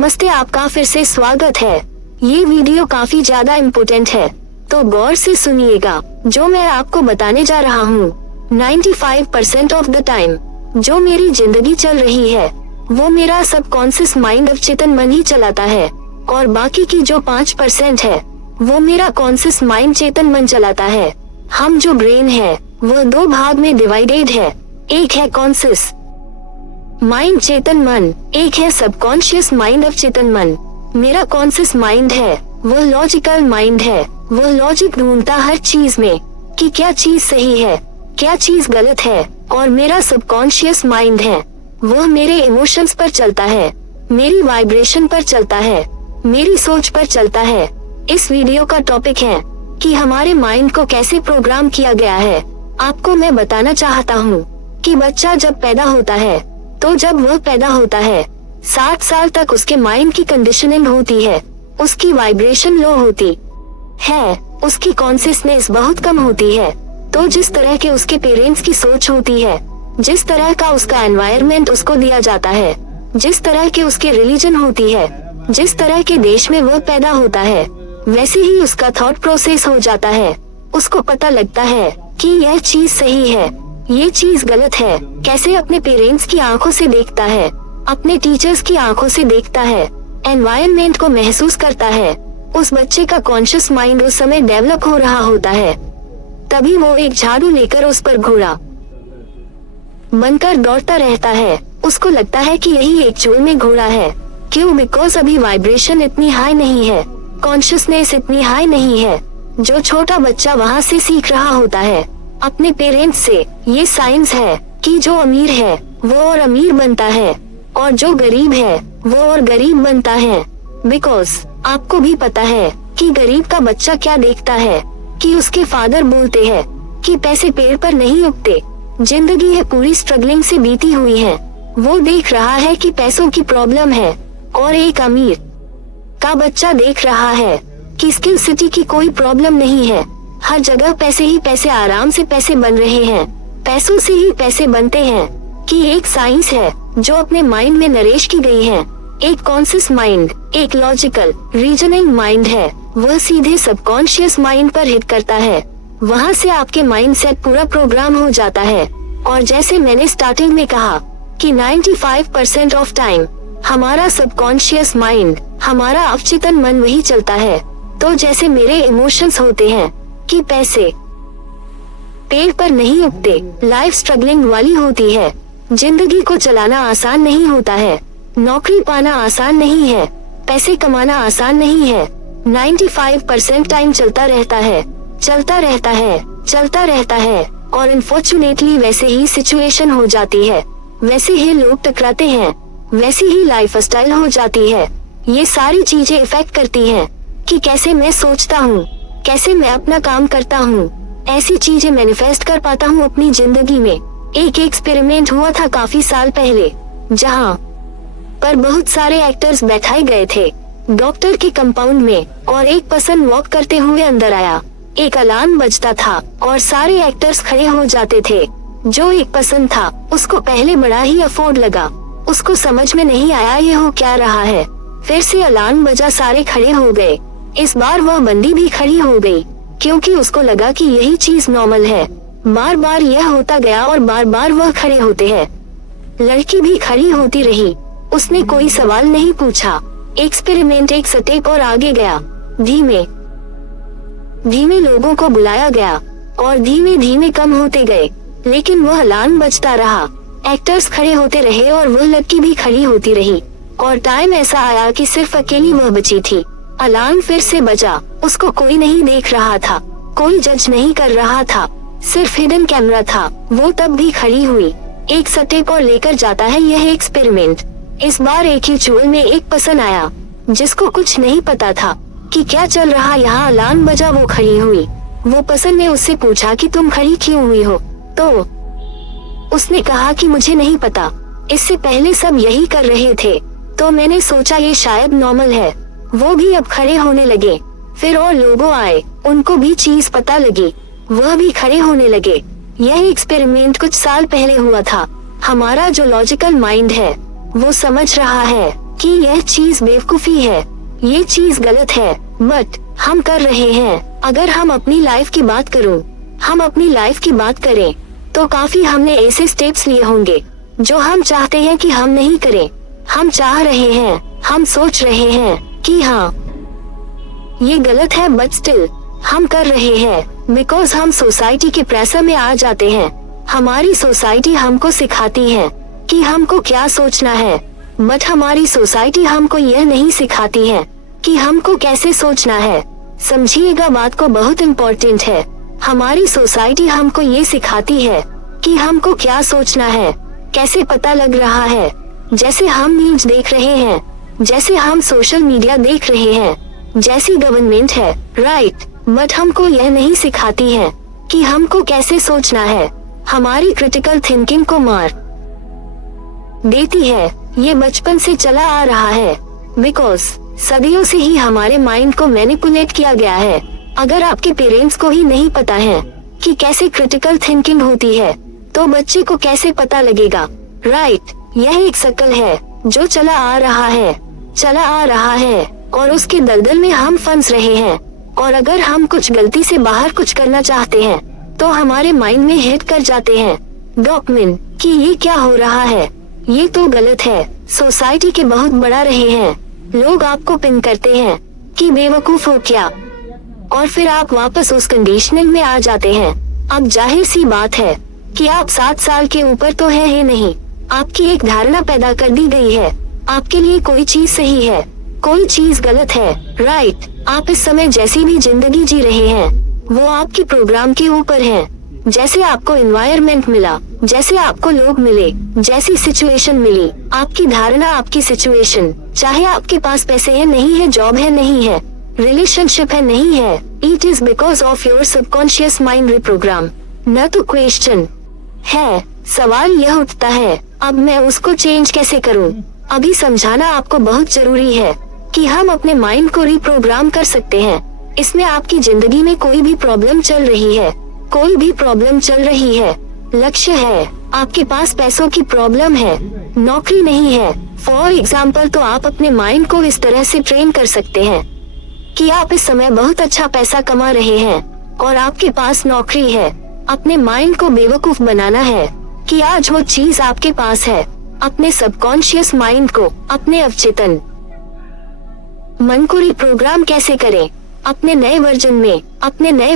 नमस्ते, आपका फिर से स्वागत है। ये वीडियो काफी ज्यादा इम्पोर्टेंट है, तो गौर से सुनिएगा। जो मैं आपको बताने जा रहा हूँ 95% ऑफ द टाइम जो मेरी जिंदगी चल रही है वो मेरा सबकॉन्शियस माइंड अवचेतन मन ही चलाता है, और बाकी की जो 5% है वो मेरा कॉन्शियस माइंड चेतन मन चलाता है। हम जो ब्रेन है वो दो भाग में डिवाइडेड है, एक है कॉन्शियस माइंड चेतन मन, एक है सबकॉन्शियस माइंड अवचेतन मन। मेरा कॉन्शियस माइंड है वो लॉजिकल माइंड है, वो लॉजिक ढूंढता हर चीज में कि क्या चीज सही है क्या चीज गलत है। और मेरा सबकॉन्शियस माइंड है वो मेरे इमोशंस पर चलता है, मेरी वाइब्रेशन पर चलता है, मेरी सोच पर चलता है। इस वीडियो का टॉपिक है कि हमारे माइंड को कैसे प्रोग्राम किया गया है। आपको मैं बताना चाहता हूँ कि बच्चा जब पैदा होता है तो जब वह पैदा होता है 7 साल तक उसके माइंड की कंडीशनिंग होती है, उसकी वाइब्रेशन लो होती है, उसकी कॉन्शियसनेस बहुत कम होती है। तो जिस तरह के उसके पेरेंट्स की सोच होती है, जिस तरह का उसका एनवायरनमेंट उसको दिया जाता है, जिस तरह के उसके रिलीजन होती है, जिस तरह के देश में वह पैदा होता है, वैसे ही उसका थॉट प्रोसेस हो जाता है। उसको पता लगता है कि यह चीज सही है, ये चीज गलत है। कैसे अपने पेरेंट्स की आंखों से देखता है, अपने टीचर्स की आंखों से देखता है, एनवायरनमेंट को महसूस करता है। उस बच्चे का कॉन्शियस माइंड उस समय डेवलप हो रहा होता है। तभी वो एक झाड़ू लेकर उस पर घोड़ा बनकर दौड़ता रहता है। उसको लगता है कि यही एक चूल में घोड़ा है। क्यों? बिकॉज अभी वाइब्रेशन इतनी हाई नहीं है, कॉन्शियसनेस इतनी हाई नहीं है। जो छोटा बच्चा वहाँ से सीख रहा होता है अपने पेरेंट्स से। ये साइंस है कि जो अमीर है वो और अमीर बनता है, और जो गरीब है वो और गरीब बनता है। बिकॉज आपको भी पता है कि गरीब का बच्चा क्या देखता है कि उसके फादर बोलते हैं कि पैसे पेड़ पर नहीं उगते, जिंदगी है पूरी स्ट्रगलिंग से बीती हुई है। वो देख रहा है कि पैसों की प्रॉब्लम है। और एक अमीर का बच्चा देख रहा है कि स्किल सिटी की कोई प्रॉब्लम नहीं है, हर जगह पैसे ही पैसे, आराम से पैसे बन रहे हैं, पैसों से ही पैसे बनते हैं। कि एक साइंस है जो अपने माइंड में नरेश की गई है। एक कॉन्शियस माइंड, एक लॉजिकल रीजनिंग माइंड है, वह सीधे सबकॉन्शियस माइंड पर हिट करता है। वहाँ से आपके माइंड सेट पूरा प्रोग्राम हो जाता है। और जैसे मैंने स्टार्टिंग में कहा कि 95% ऑफ टाइम हमारा सबकॉन्शियस माइंड, हमारा अवचेतन मन वही चलता है। तो जैसे मेरे इमोशंस होते हैं कि पैसे पेड़ पर नहीं उगते, लाइफ स्ट्रगलिंग वाली होती है, जिंदगी को चलाना आसान नहीं होता है, नौकरी पाना आसान नहीं है, पैसे कमाना आसान नहीं है। 95% टाइम चलता रहता है, चलता रहता है, चलता रहता है। और अनफॉर्चुनेटली वैसे ही सिचुएशन हो जाती है, वैसे ही लोग टकराते हैं, वैसी ही लाइफ स्टाइल हो जाती है। ये सारी चीजें इफेक्ट करती हैं कि कैसे मैं सोचता हूँ, कैसे मैं अपना काम करता हूँ, ऐसी चीजें मैनिफेस्ट कर पाता हूँ अपनी जिंदगी में। एक एक्सपेरिमेंट हुआ था काफी साल पहले, जहाँ पर बहुत सारे एक्टर्स बैठाए गए थे डॉक्टर के कंपाउंड में, और एक पर्सन वॉक करते हुए अंदर आया। एक अलार्म बजता था और सारे एक्टर्स खड़े हो जाते थे। जो एक पर्सन था उसको पहले बड़ा ही अफोर्ड लगा, उसको समझ में नहीं आया ये हो क्या रहा है। फिर से अलार्म बजा, सारे खड़े हो गए। इस बार वह बंदी भी खड़ी हो गई, क्योंकि उसको लगा कि यही चीज नॉर्मल है। बार बार यह होता गया और बार बार वह खड़े होते हैं। लड़की भी खड़ी होती रही, उसने कोई सवाल नहीं पूछा। एक्सपेरिमेंट एक स्टेप और आगे गया। धीमे धीमे लोगों को बुलाया गया और धीमे धीमे कम होते गए, लेकिन वह अलार्म बजता रहा। एक्टर्स खड़े होते रहे और वह लड़की भी खड़ी होती रही। और टाइम ऐसा आया कि सिर्फ अकेली वह बची थी। अलार्म फिर से बजा, उसको कोई नहीं देख रहा था, कोई जज नहीं कर रहा था, सिर्फ हिडन कैमरा था। वो तब भी खड़ी हुई। एक स्टेप और लेकर जाता है यह एक्सपेरिमेंट। इस बार एक ही चूल में एक पर्सन आया जिसको कुछ नहीं पता था कि क्या चल रहा। यहाँ अलार्म बजा, वो खड़ी हुई। वो पर्सन ने उससे पूछा कि तुम खड़ी क्यों हुई हो? तो उसने कहा कि मुझे नहीं पता, इससे पहले सब यही कर रहे थे, तो मैंने सोचा ये शायद नॉर्मल है। वो भी अब खड़े होने लगे। फिर और लोगों आए, उनको भी चीज पता लगी, वह भी खड़े होने लगे। यह एक्सपेरिमेंट कुछ साल पहले हुआ था। हमारा जो लॉजिकल माइंड है वो समझ रहा है कि यह चीज बेवकूफी है, ये चीज गलत है, बट हम कर रहे हैं। अगर हम अपनी लाइफ की बात करें तो काफी हमने ऐसे स्टेप्स लिए होंगे जो हम चाहते हैं कि हम नहीं करें। हम चाह रहे हैं, हम सोच रहे हैं कि हाँ ये गलत है, बट स्टिल हम कर रहे हैं बिकॉज हम सोसाइटी के प्रेशर में आ जाते हैं। हमारी सोसाइटी हमको सिखाती है कि हमको क्या सोचना है, बट हमारी सोसाइटी हमको यह नहीं सिखाती है कि हमको कैसे सोचना है। समझिएगा, बात को बहुत इम्पोर्टेंट है। हमारी सोसाइटी हमको ये सिखाती है कि हमको क्या सोचना है, कैसे पता लग रहा है। जैसे हम न्यूज देख रहे हैं, जैसे हम सोशल मीडिया देख रहे हैं, जैसी गवर्नमेंट है, राइट, बट हमको यह नहीं सिखाती है कि हमको कैसे सोचना है। हमारी क्रिटिकल थिंकिंग को मार देती है। ये बचपन से चला आ रहा है बिकॉज सदियों से ही हमारे माइंड को मैनिपुलेट किया गया है। अगर आपके पेरेंट्स को ही नहीं पता है कि कैसे क्रिटिकल थिंकिंग होती है तो बच्चे को कैसे पता लगेगा, राइट। यह एक सर्कल है जो चला आ रहा है और उसके दलदल में हम फंस रहे हैं। और अगर हम कुछ गलती से बाहर कुछ करना चाहते हैं तो हमारे माइंड में हिट कर जाते हैं डोपामिन कि ये क्या हो रहा है, ये तो गलत है। सोसाइटी के बहुत बड़ा रहे हैं, लोग आपको पिन करते हैं कि बेवकूफ हो क्या, और फिर आप वापस उस कंडीशनिंग में आ जाते हैं। अब जाहिर सी बात है कि आप 7 साल के ऊपर तो है ही नहीं। आपकी एक धारणा पैदा कर दी गई है, आपके लिए कोई चीज सही है, कोई चीज गलत है, राइट। आप इस समय जैसी भी जिंदगी जी रहे हैं वो आपके प्रोग्राम के ऊपर है। जैसे आपको एनवायरनमेंट मिला, जैसे आपको लोग मिले, जैसी सिचुएशन मिली, आपकी धारणा, आपकी सिचुएशन, चाहे आपके पास पैसे है नहीं है, जॉब है नहीं है, रिलेशनशिप है नहीं है, it is because of your subconscious mind reprogram. न तो क्वेश्चन है, सवाल यह उठता है अब मैं उसको चेंज कैसे करूं। अभी समझाना आपको बहुत जरूरी है कि हम अपने माइंड को रिप्रोग्राम कर सकते हैं। इसमें आपकी जिंदगी में कोई भी प्रॉब्लम चल रही है, लक्ष्य है, आपके पास पैसों की प्रॉब्लम है, नौकरी नहीं है, फॉर एग्जाम्पल, तो आप अपने माइंड को इस तरह से ट्रेन कर सकते हैं कि आप इस समय बहुत अच्छा पैसा कमा रहे हैं और आपके पास नौकरी है। अपने माइंड को बेवकूफ बनाना है कि आज वो चीज आपके पास है। अपने सबकॉन्शियस माइंड को, अपने अवचेतन मन को रिप्रोग्राम कैसे करें? अपने नए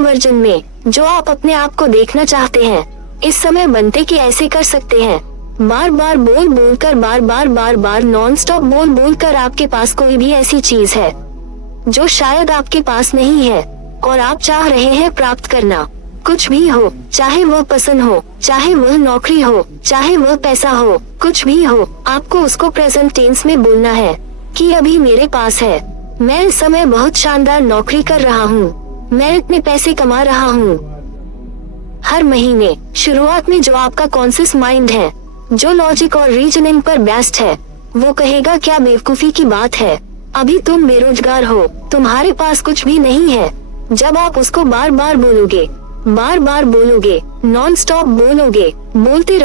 वर्जन में जो आप अपने आप को देखना चाहते हैं, इस समय बनते कि ऐसे कर सकते हैं। बार बार बोल कर, बार नॉन स्टॉप बोल कर आपके पास कोई भी ऐसी चीज है जो शायद आपके पास नहीं है और आप चाह रहे हैं प्राप्त करना। कुछ भी हो, चाहे वह पसंद हो, चाहे वह नौकरी हो, चाहे वह पैसा हो, कुछ भी हो, आपको उसको प्रेजेंट टेंस में बोलना है कि अभी मेरे पास है, मैं इस समय बहुत शानदार नौकरी कर रहा हूँ, मैं इतने पैसे कमा रहा हूँ। हर महीने शुरुआत में जो आपका कॉन्शियस माइंड है, जो लॉजिक और रीजनिंग पर बेस्ड है, वो कहेगा क्या बेवकूफी की बात है, अभी तुम बेरोजगार हो, तुम्हारे पास कुछ भी नहीं है। जब आप उसको बार बार बोलोगे, नॉन स्टॉप बोलोगे, बोलते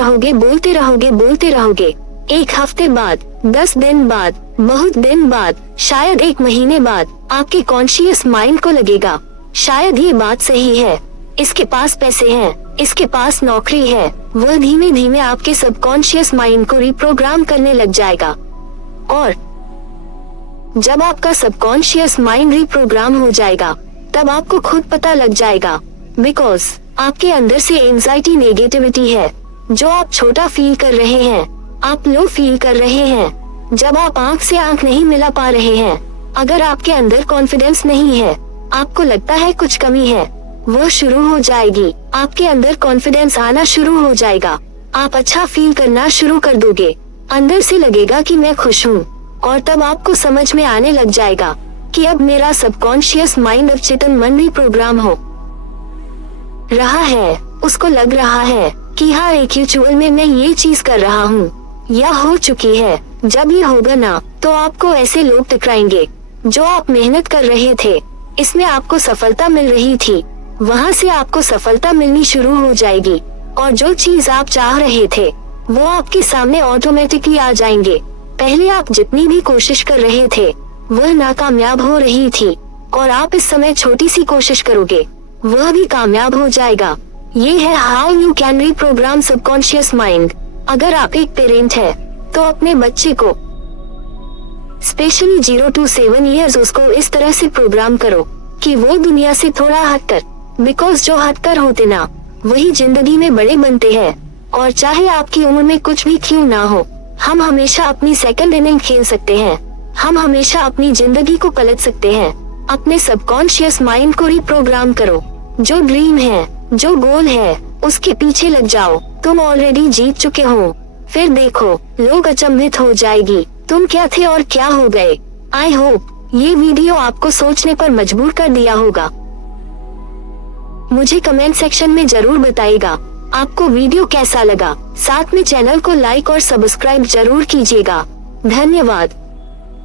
रहोगे, एक हफ्ते बाद, 10 दिन बाद, बहुत दिन बाद, शायद 1 महीने बाद, आपके कॉन्शियस माइंड को लगेगा शायद ये बात सही है, इसके पास पैसे हैं, इसके पास नौकरी है। वह धीमे धीमे आपके सबकॉन्शियस माइंड को रिप्रोग्राम करने लग जाएगा। और जब आपका सबकॉन्शियस माइंड रिप्रोग्राम हो जाएगा तब आपको खुद पता लग जाएगा, बिकॉज आपके अंदर से एंजाइटी, नेगेटिविटी है जो आप छोटा फील कर रहे हैं, आप लो फील कर रहे हैं, जब आप आंख से आंख नहीं मिला पा रहे हैं, अगर आपके अंदर कॉन्फिडेंस नहीं है, आपको लगता है कुछ कमी है, वो शुरू हो जाएगी। आपके अंदर कॉन्फिडेंस आना शुरू हो जाएगा, आप अच्छा फील करना शुरू कर दोगे, अंदर से लगेगा कि मैं खुश हूँ। और तब आपको समझ में आने लग जाएगा कि अब मेरा सबकॉन्शियस माइंड अवचेतन मन रिप्रोग्राम हो रहा है। उसको लग रहा है कि हाँ, एक रिचुअल में मैं ये चीज कर रहा हूँ या हो चुकी है। जब ये होगा ना, तो आपको ऐसे लोग टकराएंगे जो आप मेहनत कर रहे थे, इसमें आपको सफलता मिल रही थी, वहाँ से आपको सफलता मिलनी शुरू हो जाएगी और जो चीज आप चाह रहे थे वो आपके सामने ऑटोमेटिकली आ जाएंगे। पहले आप जितनी भी कोशिश कर रहे थे वह नाकामयाब हो रही थी, और आप इस समय छोटी सी कोशिश करोगे वह भी कामयाब हो जाएगा। ये है how you can reprogram subconscious mind. अगर आप एक पेरेंट है तो अपने बच्चे को स्पेशली 0 to 7 ईयर्स उसको इस तरह से प्रोग्राम करो कि वो दुनिया से थोड़ा हटकर, बिकॉज जो हटकर होते ना वही जिंदगी में बड़े बनते हैं। और चाहे आपकी उम्र में कुछ भी क्यों ना हो, हम हमेशा अपनी सेकंड इनिंग खेल सकते हैं। हम हमेशा अपनी जिंदगी को पलट सकते हैं। अपने सबकॉन्शियस माइंड को रिप्रोग्राम करो। जो ड्रीम है, जो गोल है, उसके पीछे लग जाओ। तुम ऑलरेडी जीत चुके हो। फिर देखो, लोग अचंभित हो जाएगी तुम क्या थे और क्या हो गए। आई होप ये वीडियो आपको सोचने पर मजबूर कर दिया होगा। मुझे कमेंट सेक्शन में जरूर बताइएगा आपको वीडियो कैसा लगा। साथ में चैनल को लाइक और सब्सक्राइब जरूर कीजिएगा। धन्यवाद।